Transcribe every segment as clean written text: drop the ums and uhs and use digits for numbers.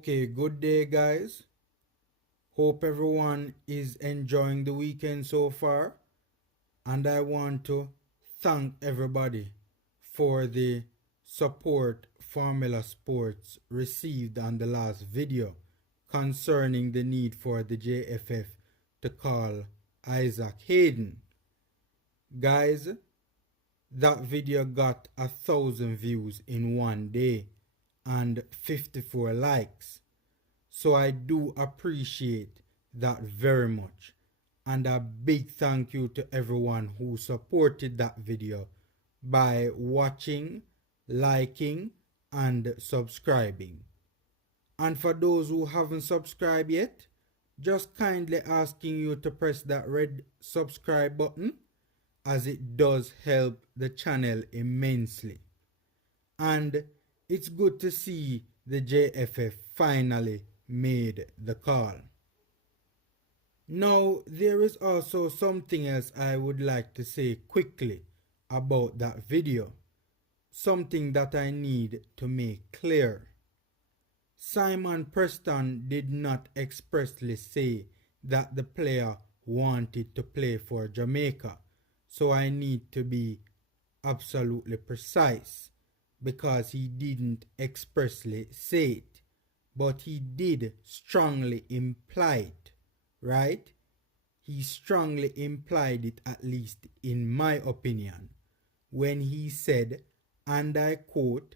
Okay, good day, guys. Hope everyone is enjoying the weekend so far. And I want to thank everybody for the support Formula Sports received on the last video concerning the need for the JFF to call Isaac Hayden. Guys, that video got 1,000 views in one day and 54 likes. So I do appreciate that very much. And a big thank you to everyone who supported that video by watching, liking, and subscribing. And for those who haven't subscribed yet, just kindly asking you to press that red subscribe button, as it does help the channel immensely. And it's good to see the JFF finally made the call. Now, there is also something else I would like to say quickly about that video. Something that I need to make clear. Simon Preston did not expressly say that the player wanted to play for Jamaica, so I need to be absolutely precise, because he didn't expressly say it, but he did strongly imply it, right? He strongly implied it, at least in my opinion, when he said, and I quote,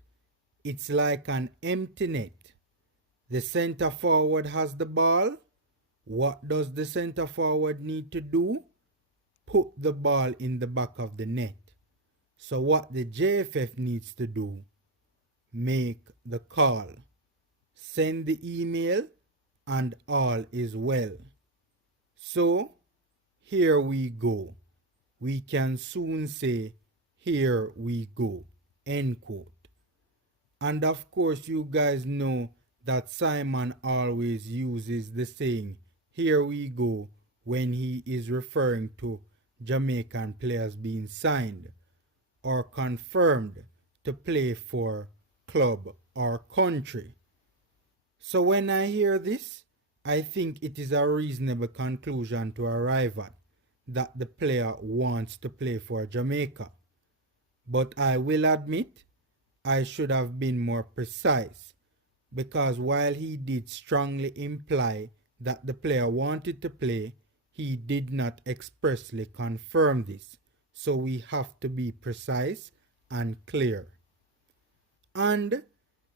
"It's like an empty net. The center forward has the ball. What does the center forward need to do? Put the ball in the back of the net. So what the JFF needs to do, make the call, send the email, and all is well." So here we go. We can soon say, "Here we go," end quote. And of course, you guys know that Simon always uses the saying, "Here we go," when he is referring to Jamaican players being signed or confirmed to play for club or country. So when I hear this, I think it is a reasonable conclusion to arrive at, that the player wants to play for Jamaica. But I will admit, I should have been more precise, because while he did strongly imply that the player wanted to play, he did not expressly confirm this. So we have to be precise and clear. And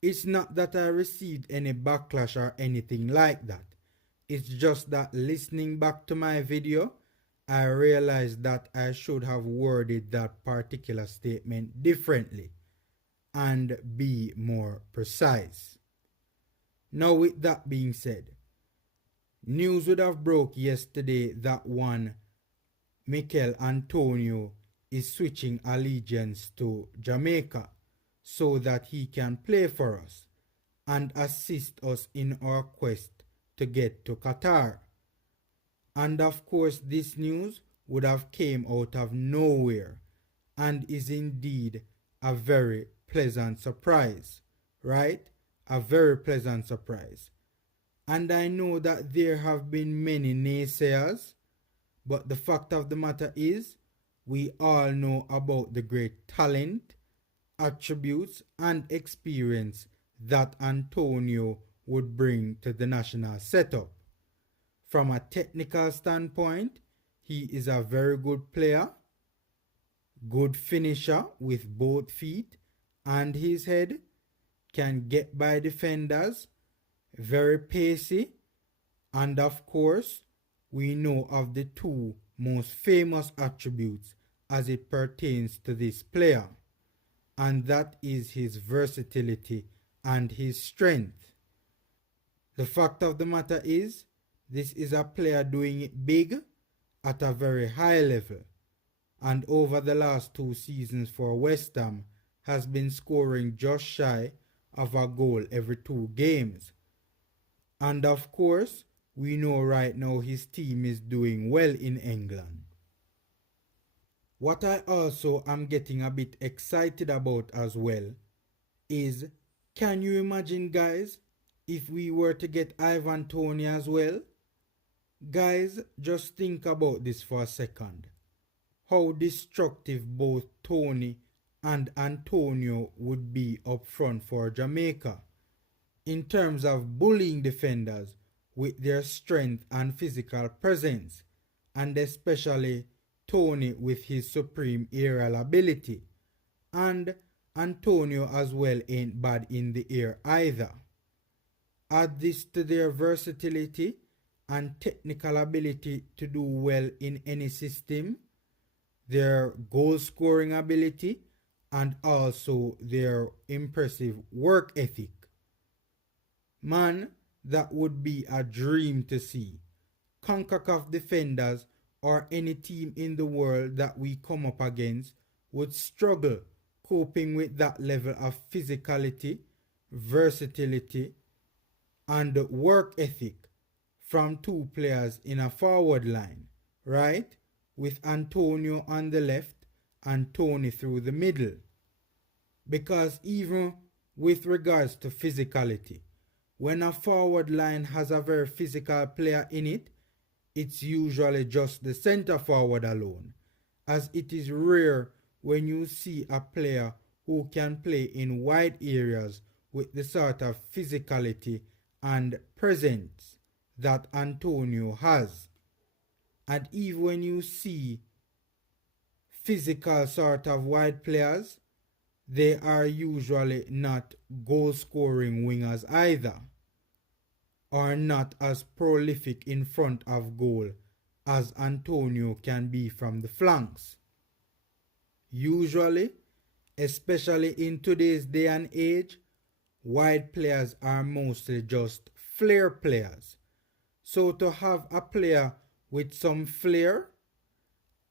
it's not that I received any backlash or anything like that. It's just that listening back to my video, I realized that I should have worded that particular statement differently and be more precise. Now, with that being said, news would have broke yesterday that one Mikel Antonio is switching allegiance to Jamaica so that he can play for us and assist us in our quest to get to Qatar. And of course, this news would have came out of nowhere and is indeed a very pleasant surprise, right? A very pleasant surprise. And I know that there have been many naysayers, but the fact of the matter is, we all know about the great talent, attributes, and experience that Antonio would bring to the national setup. From a technical standpoint, he is a very good player, good finisher with both feet and his head, can get by defenders, very pacey, and of course, we know of the two most famous attributes as it pertains to this player, and that is his versatility and his strength. The fact of the matter is, this is a player doing it big at a very high level, and over the last 2 seasons for West Ham has been scoring just shy of a goal every 2 games. And of course, we know right now his team is doing well in England. What I also am getting a bit excited about as well is, can you imagine, guys, if we were to get Ivan Toney as well, guys, just think about this for a second. How destructive both Toney and Antonio would be up front for Jamaica in terms of bullying defenders with their strength and physical presence, and especially Toney with his supreme aerial ability. And Antonio as well ain't bad in the air either. Add this to their versatility and technical ability to do well in any system, their goal scoring ability, and also their impressive work ethic. Man, that would be a dream to see. CONCACAF defenders or any team in the world that we come up against would struggle coping with that level of physicality, versatility, and work ethic from two players in a forward line, right? With Antonio on the left and Toney through the middle. Because even with regards to physicality, when a forward line has a very physical player in it, it's usually just the center forward alone, as it is rare when you see a player who can play in wide areas with the sort of physicality and presence that Antonio has. And even when you see physical sort of wide players, they are usually not goal scoring wingers either, or not as prolific in front of goal as Antonio can be from the flanks. Usually, especially in today's day and age, wide players are mostly just flair players. So to have a player with some flair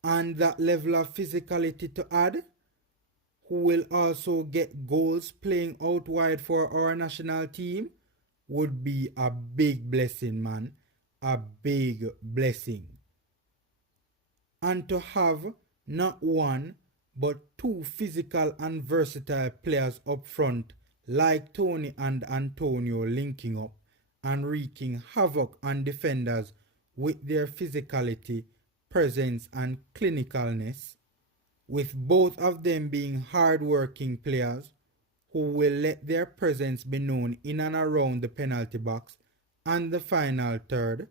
and that level of physicality to add, who will also get goals playing out wide for our national team, would be a big blessing, man. A big blessing. And to have not one, but two physical and versatile players up front like Toney and Antonio linking up and wreaking havoc on defenders with their physicality, presence and clinicalness, with both of them being hard-working players who will let their presence be known in and around the penalty box and the final third,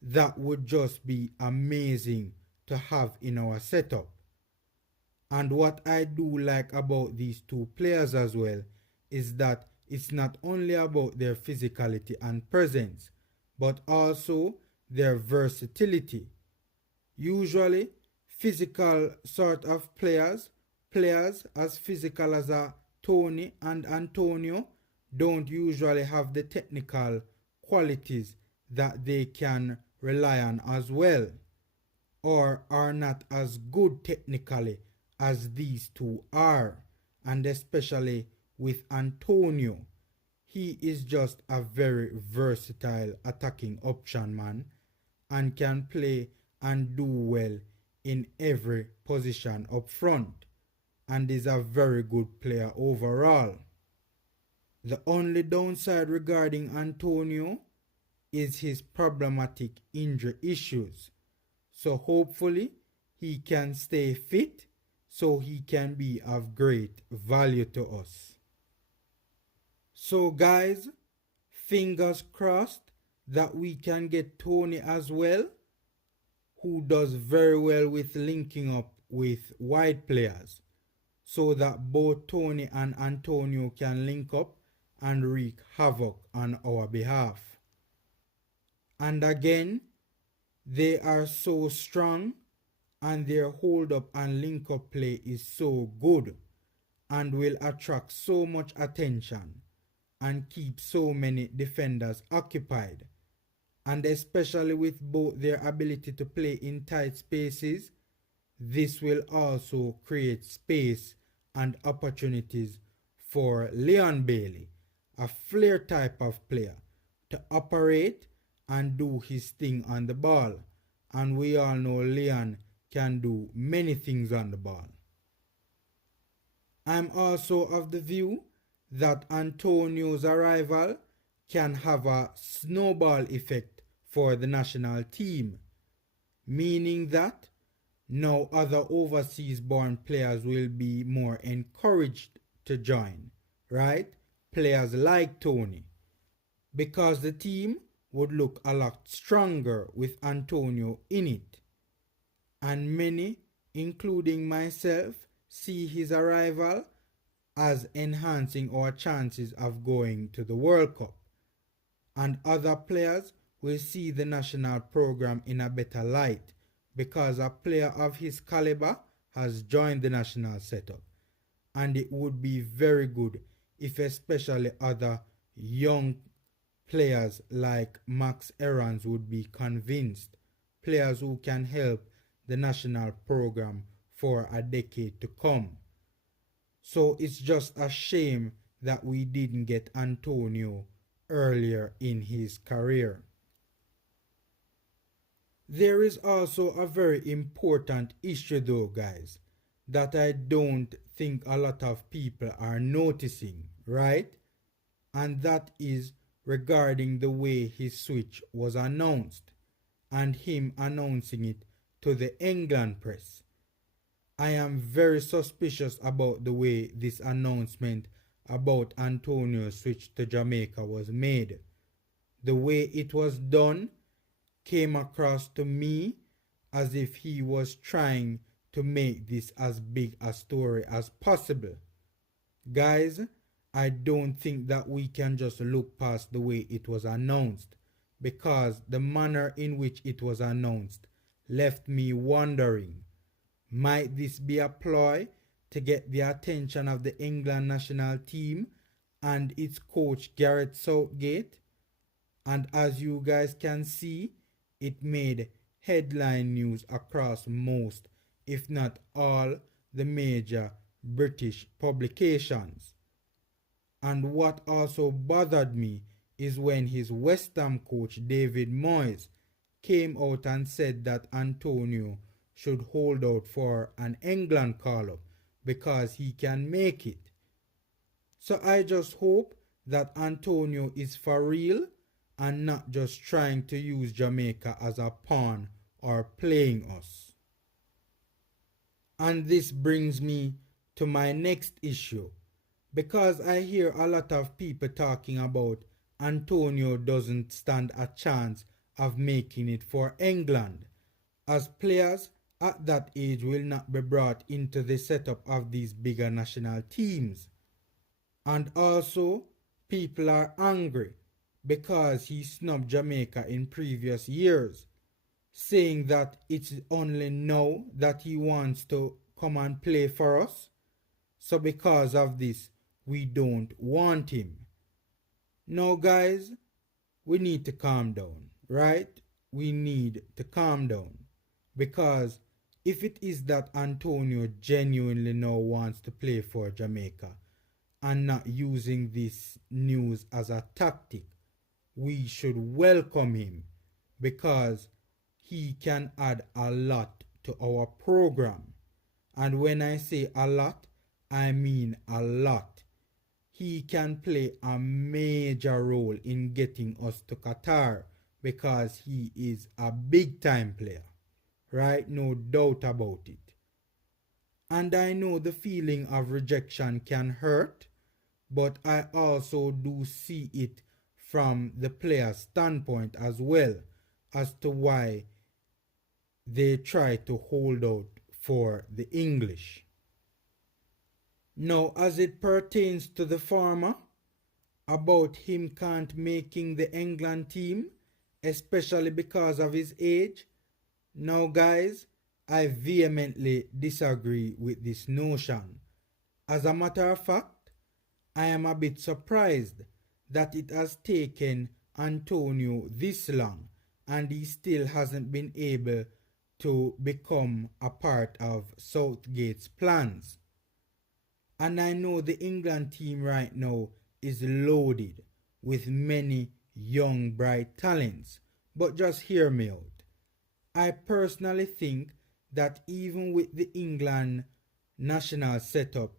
that would just be amazing to have in our setup. And what I do like about these two players as well is that it's not only about their physicality and presence, but also their versatility. Usually, physical sort of players as physical as a Toney and Antonio, don't usually have the technical qualities that they can rely on as well, or are not as good technically as these two are. And especially with Antonio, he is just a very versatile attacking option, man, and can play and do well in every position up front, and is a very good player overall. The only downside regarding Antonio is his problematic injury issues. So hopefully he can stay fit so he can be of great value to us. So guys, fingers crossed that we can get Toney as well, who does very well with linking up with wide players, so that both Toney and Antonio can link up and wreak havoc on our behalf. And again, they are so strong and their hold up and link up play is so good and will attract so much attention and keep so many defenders occupied. And especially with both their ability to play in tight spaces, this will also create space and opportunities for Leon Bailey, a flair type of player, to operate and do his thing on the ball. And we all know Leon can do many things on the ball. I'm also of the view that Antonio's arrival can have a snowball effect for the national team, meaning that now other overseas born players will be more encouraged to join, right? Players like Toney, because the team would look a lot stronger with Antonio in it. And many, including myself, see his arrival as enhancing our chances of going to the World Cup. And other players will see the national program in a better light because a player of his caliber has joined the national setup. And it would be very good if especially other young players like Max Erans would be convinced, players who can help the national program for a decade to come. So it's just a shame that we didn't get Antonio earlier in his career. There is also a very important issue though, guys, that I don't think a lot of people are noticing, right? And that is regarding the way his switch was announced and him announcing it to the England press. I am very suspicious about the way this announcement about Antonio's switch to Jamaica was made. The way it was done came across to me as if he was trying to make this as big a story as possible. Guys, I don't think that we can just look past the way it was announced, because the manner in which it was announced left me wondering, might this be a ploy to get the attention of the England national team and its coach Gareth Southgate? And as you guys can see, it made headline news across most, if not all, the major British publications. And what also bothered me is when his West Ham coach David Moyes came out and said that Antonio should hold out for an England call-up because he can make it. So I just hope that Antonio is for real and not just trying to use Jamaica as a pawn or playing us. And this brings me to my next issue, because I hear a lot of people talking about Antonio doesn't stand a chance of making it for England, as players at that age will not be brought into the setup of these bigger national teams. And also, people are angry because he snubbed Jamaica in previous years, saying that it's only now that he wants to come and play for us. So because of this, we don't want him. Now guys, we need to calm down, right? We need to calm down. Because if it is that Antonio genuinely now wants to play for Jamaica and not using this news as a tactic, we should welcome him, because he can add a lot to our program. And when I say a lot, I mean a lot. He can play a major role in getting us to Qatar because he is a big time player, right? No doubt about it. And I know the feeling of rejection can hurt, but I also do see it from the player's standpoint as well, as to why they try to hold out for the English. Now, as it pertains to the former, about him can't making the England team, especially because of his age, now guys, I vehemently disagree with this notion. As a matter of fact, I am a bit surprised that it has taken Antonio this long and he still hasn't been able to become a part of Southgate's plans. And I know the England team right now is loaded with many young bright talents, but just hear me out. I personally think that even with the England national setup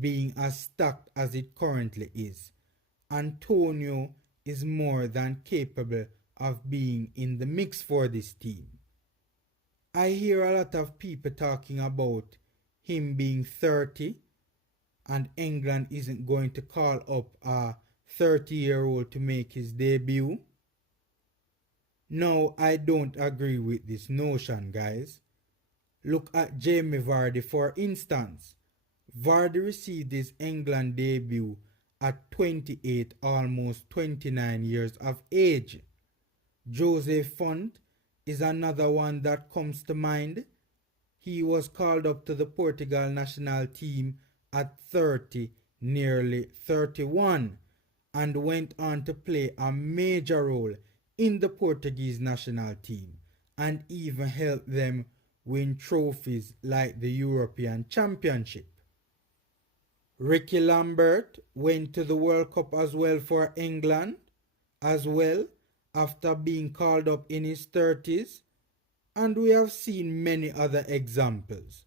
being as stacked as it currently is, Antonio is more than capable of being in the mix for this team. I hear a lot of people talking about him being 30 and England isn't going to call up a 30-year-old to make his debut. No, I don't agree with this notion, guys. Look at Jamie Vardy for instance. Vardy received his England debut at 28, almost 29 years of age. Jose Font is another one that comes to mind. He was called up to the Portugal national team at 30, nearly 31, and went on to play a major role in the Portuguese national team and even helped them win trophies like the European Championship. Ricky Lambert went to the World Cup as well for England as well after being called up in his 30s, and we have seen many other examples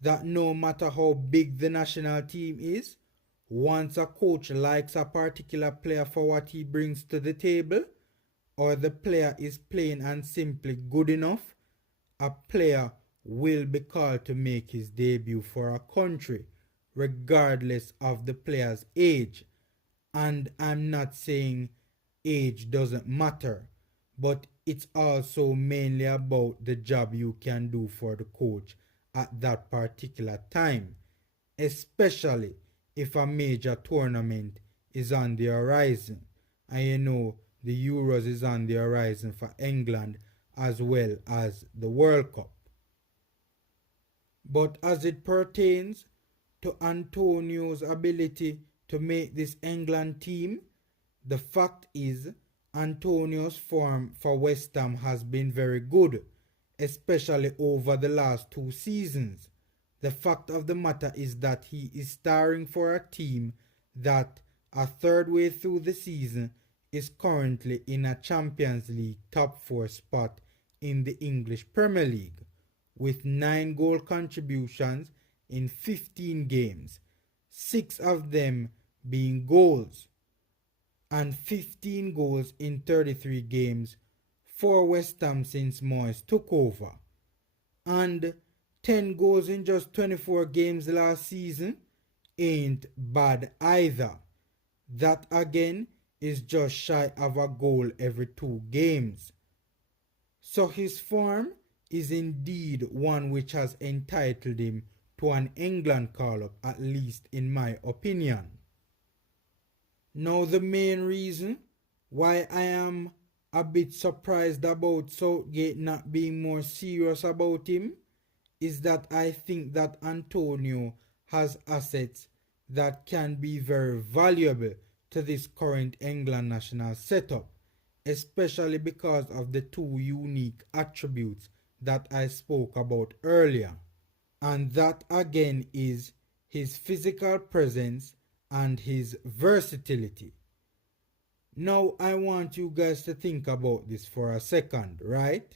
that no matter how big the national team is, once a coach likes a particular player for what he brings to the table, or the player is plain and simply good enough, a player will be called to make his debut for a country, regardless of the player's age. And I'm not saying age doesn't matter, but it's also mainly about the job you can do for the coach at that particular time, especially if a major tournament is on the horizon. And you know, the Euros is on the horizon for England as well as the World Cup. But as it pertains to Antonio's ability to make this England team, the fact is Antonio's form for West Ham has been very good, especially over the last 2 seasons. The fact of the matter is that he is starring for a team that, a third way through the season, is currently in a Champions League top 4 spot in the English Premier League, with 9 goal contributions in 15 games, 6 of them being goals, and 15 goals in 33 games for West Ham since Moyes took over, and 10 goals in just 24 games last season ain't bad either. That again is just shy of a goal every 2 games. So his form is indeed one which has entitled him to an England call-up, at least in my opinion. Now the main reason why I am a bit surprised about Southgate not being more serious about him is that I think that Antonio has assets that can be very valuable to this current England national setup, especially because of the 2 unique attributes that I spoke about earlier. And that again is his physical presence and his versatility. Now I want you guys to think about this for a second, right?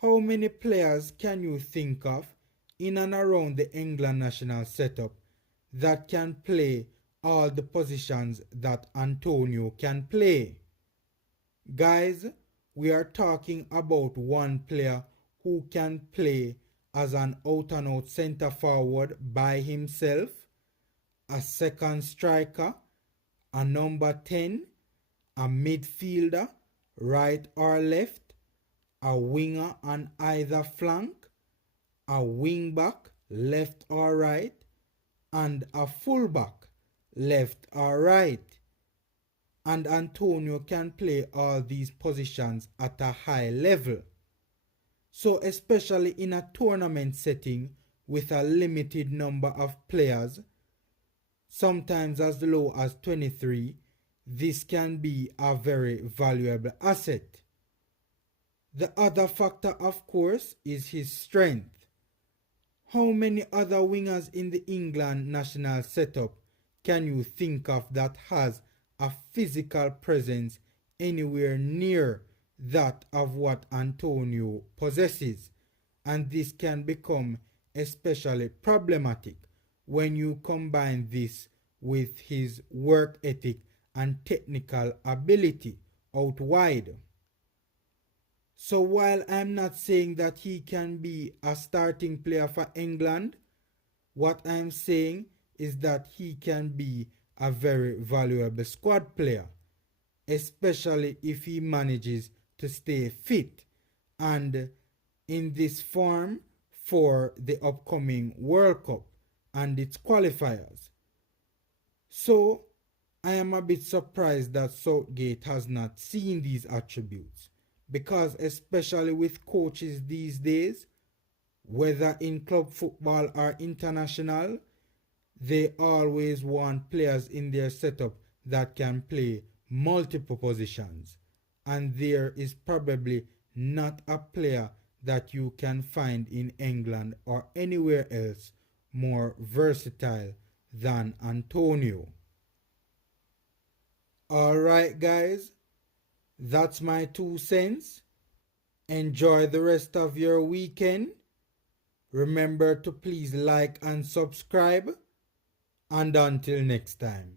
How many players can you think of in and around the England national setup that can play all the positions that Antonio can play? Guys, we are talking about one player who can play as an out-and-out centre forward by himself, a second striker, a number 10, a midfielder, right or left, a winger on either flank, a wing back, left or right, and a fullback, left or right. And Antonio can play all these positions at a high level. So especially in a tournament setting with a limited number of players, sometimes as low as 23, this can be a very valuable asset. The other factor, of course, is his strength. How many other wingers in the England national setup can you think of that has a physical presence anywhere near that of what Antonio possesses? And this can become especially problematic when you combine this with his work ethic and technical ability out wide. So while I'm not saying that he can be a starting player for England, what I'm saying is that he can be a very valuable squad player, especially if he manages to stay fit and in this form for the upcoming World Cup and its qualifiers. So I am a bit surprised that Southgate has not seen these attributes, because especially with coaches these days, whether in club football or international, they always want players in their setup that can play multiple positions. And there is probably not a player that you can find in England or anywhere else more versatile than Antonio. Alright guys, that's my 2 cents. Enjoy the rest of your weekend. Remember to please like and subscribe. And until next time.